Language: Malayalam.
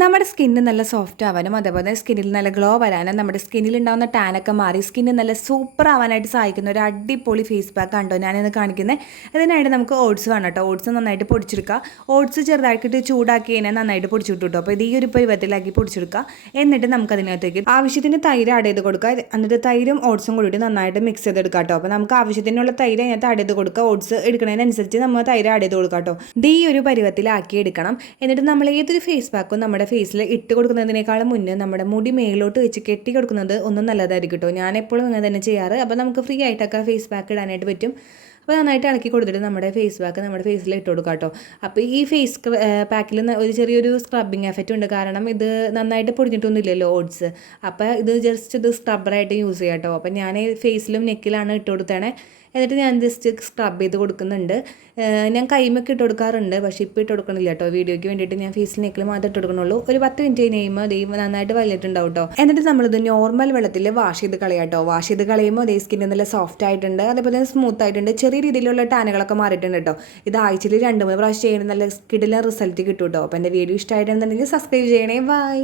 നമ്മുടെ സ്കിന്ന് നല്ല സോഫ്റ്റ് ആവാനും അതേപോലെ സ്കിന്നിൽ നല്ല ഗ്ലോ വരാനും നമ്മുടെ സ്കിന്നിൽ ഉണ്ടാകുന്ന ടാനൊക്കെ മാറി സ്കിന്ന് നല്ല സൂപ്പർ ആവാനായിട്ട് സഹായിക്കുന്ന ഒരു അടിപൊളി ഫേസ് പാക്ക് കണ്ടോ ഞാനിന്ന് കാണിക്കുന്നത്. ഇതിനായിട്ട് നമുക്ക് ഓട്സ് വേണം കേട്ടോ. ഓട്സ് നന്നായിട്ട് പൊടിച്ചെടുക്കുക. ഓട്സ് ചെറുതാക്കിയിട്ട് ചൂടാക്കി കഴിഞ്ഞാൽ നന്നായിട്ട് പൊടിച്ചിട്ടു കേട്ടോ. അപ്പോൾ ഇത് ഈ ഒരു പരുവത്തിലാക്കി പൊടിച്ചെടുക്കുക. എന്നിട്ട് നമുക്ക് അതിനകത്തേക്ക് ആവശ്യത്തിന് തൈര് ആഡ് ചെയ്ത് കൊടുക്കുക. എന്നിട്ട് തൈരും ഓട്സും കൂടിയിട്ട് നന്നായിട്ട് മിക്സ് ചെയ്തെടുക്കുക കേട്ടോ. അപ്പോൾ നമുക്ക് ആവശ്യത്തിനുള്ള തൈര് അതിനകത്ത് ആഡ് ചെയ്ത് കൊടുക്കുക. ഓട്സ് എടുക്കുന്നതിനനുസരിച്ച് നമ്മൾ തൈര് ആഡ് ചെയ്ത് കൊടുക്കുക കേട്ടോ. ഇത് ഈ ഒരു പരുവത്തിലാക്കി എടുക്കണം. എന്നിട്ട് നമ്മൾ ഏതൊരു ഫേസ് പാക്കും നമ്മുടെ ഫേസിൽ ഇട്ട് കൊടുക്കുന്നതിനേക്കാളും മുന്നേ നമ്മുടെ മുടി മേലോട്ട് വെച്ച് കെട്ടി കൊടുക്കുന്നത് ഒന്നും നല്ലതായിരിക്കും കേട്ടോ. ഞാൻ എപ്പോഴും ഇങ്ങനെ തന്നെ ചെയ്യാറ്. അപ്പോൾ നമുക്ക് ഫ്രീ ആയിട്ടൊക്കെ ഫേസ് പാക്ക് ഇടാനായിട്ട് പറ്റും. അപ്പോൾ നന്നായിട്ട് ഇളക്കി കൊടുത്തിട്ട് നമ്മുടെ ഫേസ് പാക്ക് നമ്മുടെ ഫേസിൽ ഇട്ട് കൊടുക്കുക കേട്ടോ. അപ്പോൾ ഈ ഫേസ് പാക്കിൽ ഒരു ചെറിയൊരു സ്ക്രബിങ് എഫക്റ്റ് ഉണ്ട്. കാരണം ഇത് നന്നായിട്ട് പൊടിഞ്ഞിട്ടൊന്നുമില്ലല്ലോ ഓട്സ്. അപ്പോൾ ഇത് ജസ്റ്റ് ഇത് സ്ക്രബ്ബറായിട്ട് യൂസ് ചെയ്യാം കേട്ടോ. അപ്പോൾ ഞാൻ ഫേസിലും നെക്കിലാണ് ഇട്ട് കൊടുത്തത്. എന്നിട്ട് ഞാൻ ജസ്റ്റ് സ്ക്രബ് ചെയ്ത് കൊടുക്കുന്നുണ്ട്. ഞാൻ കൈമൊക്കെ ഇട്ട് കൊടുക്കാറുണ്ട്, പക്ഷേ ഇപ്പോൾ ഇട്ട് കൊടുക്കണില്ല കേട്ടോ. വീഡിയോയ്ക്ക് വേണ്ടിയിട്ട് ഞാൻ ഫേസിൽ നെക്കിൽ മാത്രമേ ഇട്ട് കൊടുക്കണുള്ളൂ. ഒരു 10 മിനിറ്റ് കഴിയുമ്പോൾ ദൈവം നന്നായിട്ട് വലിയിട്ടുണ്ടാവും കേട്ടോ. എന്നിട്ട് നമ്മളിത് നോർമൽ വെള്ളത്തിൽ വാഷ് ചെയ്ത് കളയാം കേട്ടോ. വാഷ് ചെയ്ത് കളയുമ്പോൾ അതേ സ്കിന്ന് നല്ല സോഫ്റ്റ് ആയിട്ടുണ്ട്, അതേപോലെ തന്നെ സ്മൂത്ത് ആയിട്ടുണ്ട്. ചെറിയ രീതിയിലുള്ള ടാനുകളൊക്കെ മാറിയിട്ടുണ്ട് കേട്ടോ. ഇത് ആഴ്ചയിൽ 2-3 പ്രാവശ്യം ചെയ്യുന്നത് നല്ല സ്കിന്നിലെ റിസൾട്ട് കിട്ടും കേട്ടോ. അപ്പോൾ എൻ്റെ വീഡിയോ ഇഷ്ടമായിട്ടുണ്ടെങ്കിൽ സബ്സ്ക്രൈബ് ചെയ്യണേ. ബൈ.